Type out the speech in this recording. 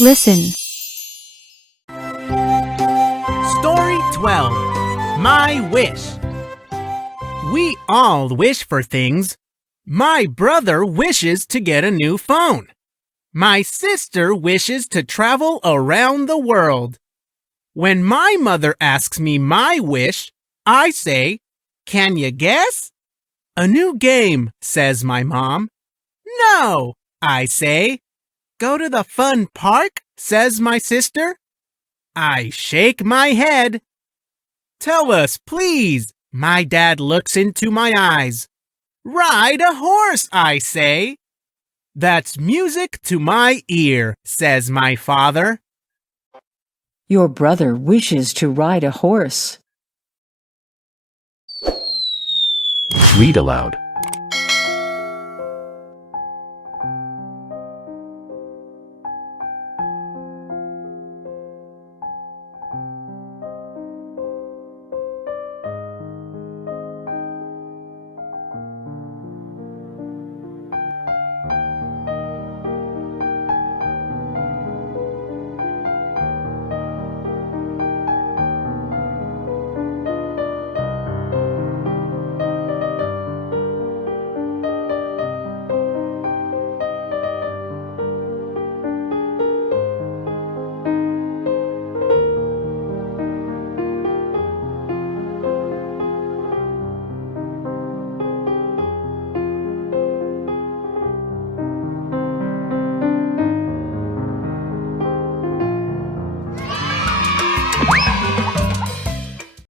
Listen. Story 12. My Wish. We all wish for things. My brother wishes to get a new phone. My sister wishes to travel around the world. When my mother asks me my wish, I say, "Can you guess?" "A new game," says my mom. "No," I say. "Go to the fun park," says my sister. I shake my head. "Tell us, please." My dad looks into my eyes. "Ride a horse," I say. "That's music to my ear," says my father. Your brother wishes to ride a horse. Read aloud.